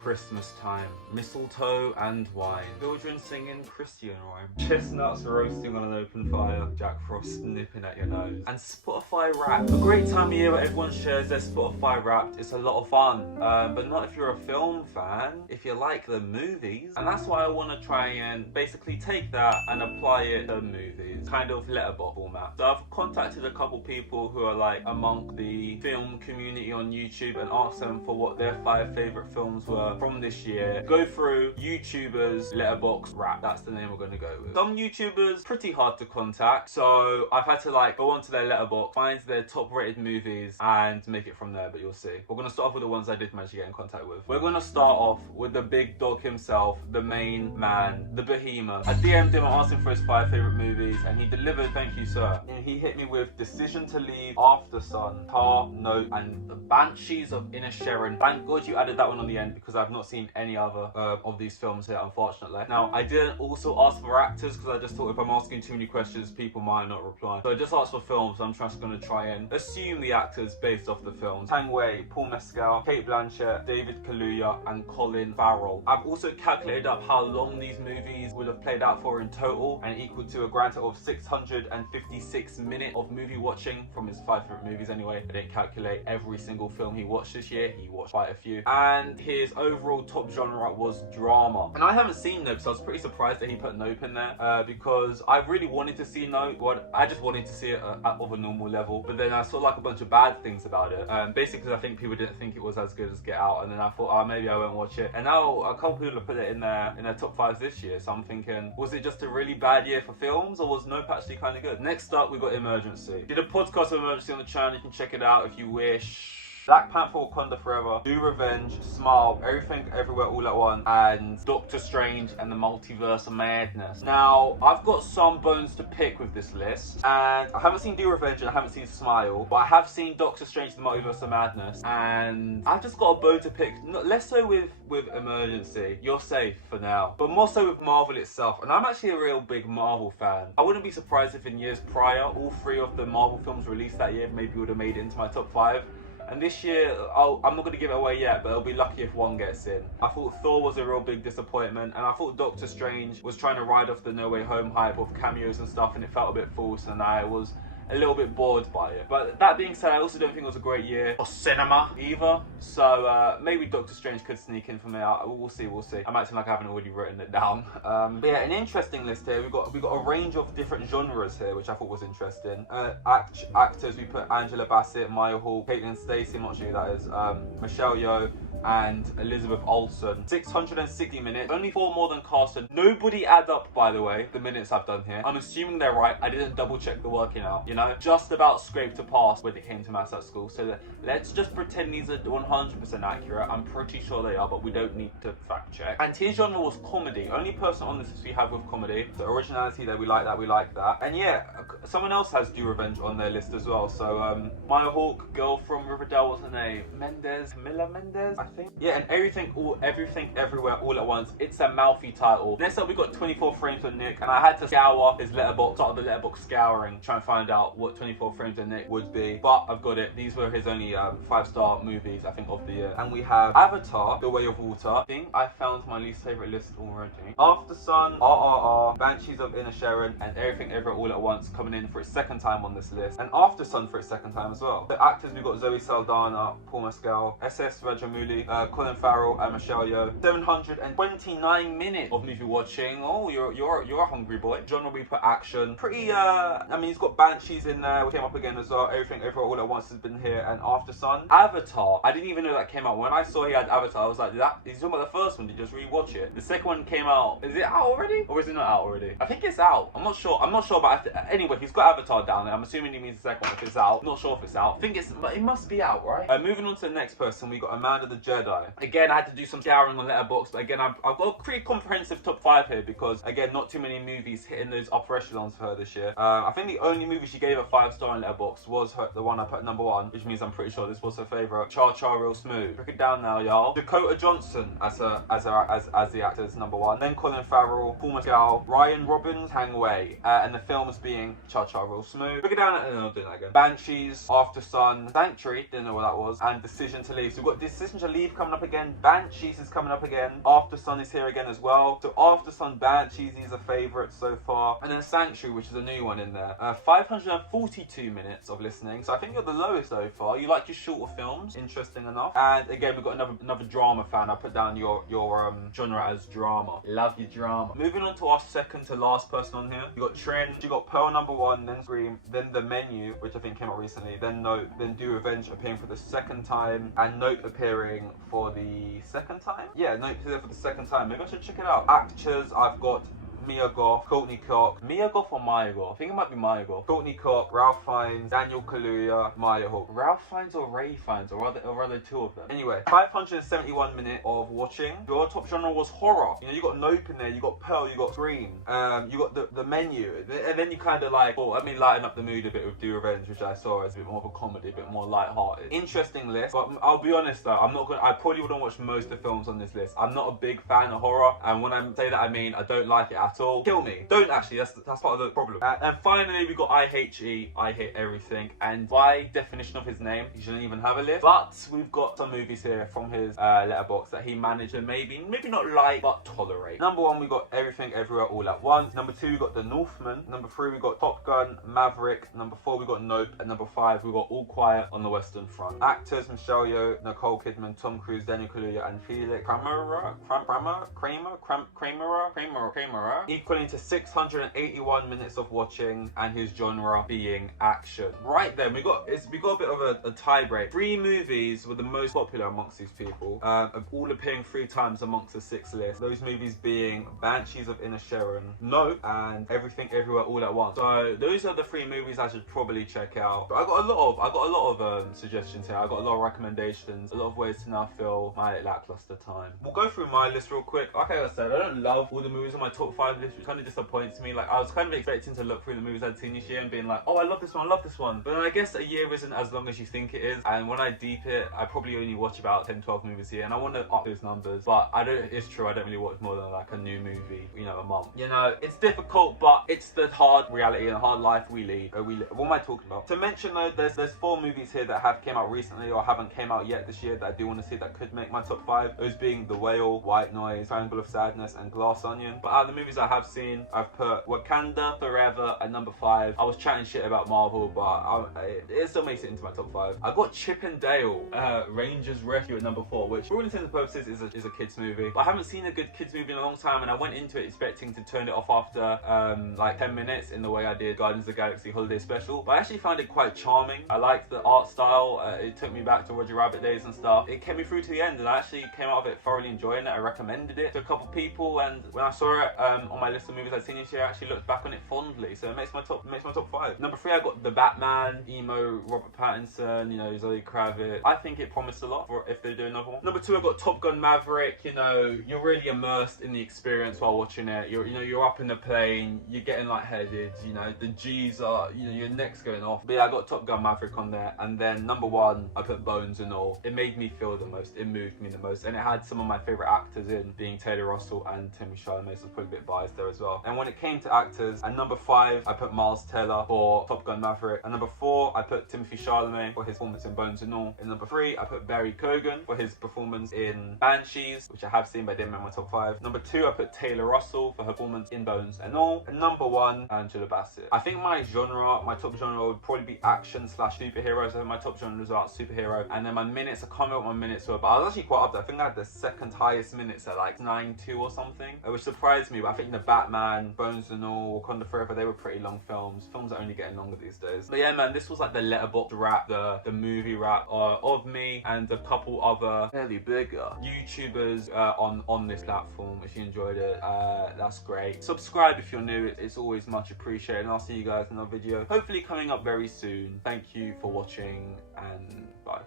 Christmas time, mistletoe and wine, children singing Christian rhyme, chestnuts roasting on an open fire, Jack Frost nipping at your nose, and Spotify Wrapped. A great time of year where everyone shares their Spotify Wrapped. It's a lot of fun, but not if you're a film fan, if you like the movies. And that's why I want to try and basically take that and apply it to movies, kind of Letterboxd format. So I've contacted a couple people who are like among the film community on YouTube and asked them for what their 5 favourite films were from this year. Go through YouTubers Letterboxd Wrapped. That's the name we're going to go with. Some YouTubers pretty hard to contact, so I've had to like go onto their Letterboxd, find their top rated movies and make it from there, but you'll see. We're going to start off with the ones I did manage to get in contact with. We're going to start off with the big dog himself, the main man, the behemoth. I DM'd him and asked him for his 5 favourite movies and he delivered, thank you sir. And he hit me with Decision to Leave, After Sun, Tar, Note and the Banshees of Inisherin. Thank God you added that one on the end because I've not seen any other of these films here, unfortunately. Now, I didn't also ask for actors because I just thought if I'm asking too many questions, people might not reply. So I just asked for films, so I'm just going to try and assume the actors based off the films. Tang Wei, Paul Mescal, Kate Blanchett, David Kaluuya, and Colin Farrell. I've also calculated up how long these movies would have played out for in total and equal to a grand total of 656 minutes of movie watching from his 5 favorite movies anyway. I didn't calculate every single film he watched this year. He watched quite a few. And his overall top genre was drama. And I haven't seen Nope, so I was pretty surprised that he put Nope in there because I really wanted to see Nope. I just wanted to see it of a normal level. But then I saw like a bunch of bad things about it. Basically, because I think people didn't think it was as good as Get Out. And then I thought, oh, maybe I won't watch it. And now a couple people have put it in their top 5s this year. So I'm thinking, was it just a really bad year for films or was Nope actually kind of good? Next up, we got ImuRgency. Did a podcast of ImuRgency on the channel. You can check it out if you wish. Black Panther Wakanda Forever, Do Revenge, Smile, Everything Everywhere All at Once, and Doctor Strange and the Multiverse of Madness. Now, I've got some bones to pick with this list, and I haven't seen Do Revenge and I haven't seen Smile, but I have seen Doctor Strange and the Multiverse of Madness, and I've just got a bone to pick, less so with ImuRgency, you're safe for now, but more so with Marvel itself, and I'm actually a real big Marvel fan. I wouldn't be surprised if in years prior, all 3 of the Marvel films released that year maybe would have made it into my top 5. And this year, I'm not going to give it away yet, but I'll be lucky if one gets in. I thought Thor was a real big disappointment, and I thought Doctor Strange was trying to ride off the No Way Home hype of cameos and stuff, and it felt a bit false, and I was a little bit bored by it. But that being said, I also don't think it was a great year for cinema either. So maybe Doctor Strange could sneak in for me. We'll see. I'm acting like I haven't already written it down. But yeah, an interesting list here. We've got a range of different genres here, which I thought was interesting. Actors, we put Angela Bassett, Maya Hawke, Caitlin Stacey, I'm not sure who that is, Michelle Yeoh, and Elizabeth Olsen. 660 minutes, only 4 more than Karsten. Nobody add up, by the way, the minutes I've done here. I'm assuming they're right. I didn't double check the working out, you know? Just about scraped to pass when it came to maths at school. So let's just pretend these are 100% accurate. I'm pretty sure they are, but we don't need to fact check. And his genre was comedy. Only person on this list we have with comedy. So originality there, we like that. And yeah, someone else has Do Revenge on their list as well. So Maya Hawke, girl from Riverdale, what's her name? Camilla Mendez, I think. Yeah, and Everything Everywhere All at Once. It's a mouthy title. Next up, we got 24 Frames with Nick, and I had to scour his Letterboxd, start the Letterboxd scouring, try and find out what 24 Frames with Nick would be. But I've got it. These were his only 5-star movies, I think, of the year. And we have Avatar, The Way of Water. I think I found my least favorite list already. After Sun, RRR, Banshees of Inisherin, and Everything Everywhere All at Once coming in for its 2nd time on this list, and After Sun for its 2nd time as well. The actors, we got Zoe Saldana, Paul Mescal, SS Rajamouli, Colin Farrell, and Michelle Yeoh. 729 minutes of movie watching. Oh, you're a hungry boy. Genre, we put action. Pretty I mean, he's got Banshees in there, which came up again as well. Everything Everywhere All at Once has been here, and After Sun. Avatar, I didn't even know that came out. When I saw he had Avatar, I was like, he's talking about the first one. Did you just rewatch it? The second one came out. Is it out already? Or is it not out already? I think it's out. I'm not sure, but anyway, he's got Avatar down there. I'm assuming he means the second one if it's out. Not sure if it's out. I think it must be out, right? Moving on to the next person, we got AmandaTheJedi. Again, I had to do some scouring on Letterboxd, but again, I've got a pretty comprehensive top 5 here because, again, not too many movies hitting those upper echelons for her this year. I think the only movie she gave a 5-star on Letterboxd was the one I put number 1, which means I'm pretty sure this was her favourite. Cha Cha Real Smooth. Break it down now, y'all. Dakota Johnson as the actor's number 1. Then Colin Farrell, Paul Mescal, Ryan Robbins, Tang Wei, and the films being Cha Cha Real Smooth. Break it down. No, I'll do that again. Banshees, After Sun, Sanctuary, didn't know what that was, and Decision to Leave. So we've got Decision to Leave coming up again. Banshees is coming up again. After Sun is here again as well. So After Sun, Banshees is a favourite so far. And then Sanctuary, which is a new one in there. 542 minutes of listening. So I think you're the lowest so far. You like your shorter films, interesting enough. And again, we've got another drama fan. I put down your genre as drama. Love your drama. Moving on to our second to last person on here. You got Trin, you got Pearl number 1, then Scream, then The Menu, which I think came out recently, then Nope, then Do Revenge appearing for the second time, and Nope appearing for the second time? Yeah, Nope is there for the second time. Maybe I should check it out. Actors, I've got Mia Goth, Courtney Cox, Mia Goth or Maya Goth? I think it might be Maya Goth. Courtney Cox, Ralph Fiennes, Daniel Kaluuya, Maya Hawke. Ralph Fiennes or Ray Fiennes, or are there two of them? Anyway, 571 minutes of watching. Your top genre was horror. You know, you got Nope in there, you got Pearl, you got Scream, you got the Menu, and then you kind of like, well, I mean, lighten up the mood a bit with Do Revenge, which I saw as a bit more of a comedy, a bit more light-hearted. Interesting list, but I'll be honest though, I probably wouldn't watch most of the films on this list. I'm not a big fan of horror, and when I say that, I mean I don't like it at all. Kill me. Don't actually, that's part of the problem. And finally, we got IHE, I Hate Everything, and by definition of his name, he shouldn't even have a list, but we've got some movies here from his Letterboxd that he managed to maybe not like, but tolerate. Number 1, we got Everything Everywhere All at Once. Number 2, we got The Northman. Number 3, we got Top Gun, Maverick. Number 4, we got Nope. And number 5, we got All Quiet on the Western Front. Actors, Michelle Yeoh, Nicole Kidman, Tom Cruise, Daniel Kaluuya, and Felix Kramer, equaling to 681 minutes of watching, and his genre being action. Right then, we got a bit of a tie break. 3 movies were the most popular amongst these people, all appearing 3 times amongst the 6 list. Those movies being Banshees of Inisherin, Nope, and Everything Everywhere All at Once. So those are the 3 movies I should probably check out. But I got a lot of suggestions here. I got a lot of recommendations, a lot of ways to now fill my lackluster time. We'll go through my list real quick. Like I said, I don't love all the movies on my top 5 list, which kind of disappoints me. Like, I was kind of expecting to look through the movies I'd seen this year and being like, oh, I love this one, but then I guess a year isn't as long as you think it is, and when I deep it, I probably only watch about 10-12 movies a year, and I want to up those numbers, but it's true, I don't really watch more than like a new movie, you know, a month. You know, it's difficult, but it's the hard reality and hard life we lead. What am I talking about? To mention though, there's 4 movies here that have came out recently or haven't came out yet this year that I do want to see that could make my top 5. Those being The Whale, White Noise, Triangle of Sadness, and Glass Onion. But out of the movies I have seen, I've put Wakanda Forever at number 5. I was chatting shit about Marvel, but it still makes it into my top 5. I got Chip and Dale, Rangers Rescue at number 4, which for all intents and purposes is a kids movie. But I haven't seen a good kids movie in a long time, and I went into it expecting to turn it off after like 10 minutes in the way I did Guardians of the Galaxy Holiday Special. But I actually found it quite charming. I liked the art style. It took me back to Roger Rabbit days and stuff. It kept me through to the end, and I actually came out of it thoroughly enjoying it. I recommended it to a couple people, and when I saw it on my list of movies I'd seen this year, I actually looked back on it fondly. So it makes my top 5. Number 3, I got The Batman, emo Robert Pattinson, you know, Zoe Kravitz. I think it promised a lot for if they do another one. Number 2, I got Top Gun Maverick. You know, you're really immersed in the experience while watching it. You're up in the plane, you're getting lightheaded, you know, the G's are, you know, your neck's going off. But yeah, I got Top Gun Maverick on there. And then number 1, I put Bones and All. It made me feel the most, it moved me the most, and it had some of my favourite actors in, being Taylor Russell and Timothy Chalamet, so probably a bit biased there as well. And when it came to actors, at number 5, I put Miles Teller for Top Gun Maverick. And number 4, I put Timothy Chalamet for his performance in Bones and All. And number 3, I put Barry Keoghan for his performance in Banshees, which I have seen but didn't make my top 5. Number 2, I put Taylor Russell for her performance in Bones and All. And number 1, Angela Bassett. I think my top genre would probably be action / superheroes. I think my top genre is about superhero. And then my minutes, I can't remember what my minutes were, but I was actually quite up there. I think I had the second highest minutes at like 9.2 or something, which surprised me. But I think the Batman, Bones and All, Wakanda Forever, they were pretty long films. Films are only getting longer these days. But yeah, man, this was like the Letterboxd wrap, the movie wrap of me and a couple other fairly bigger YouTubers on this platform. If you enjoyed it, that's great. Subscribe if you're new. It's always much appreciated. And I'll see you guys in another video, hopefully coming up very soon. Thank you for watching, and bye.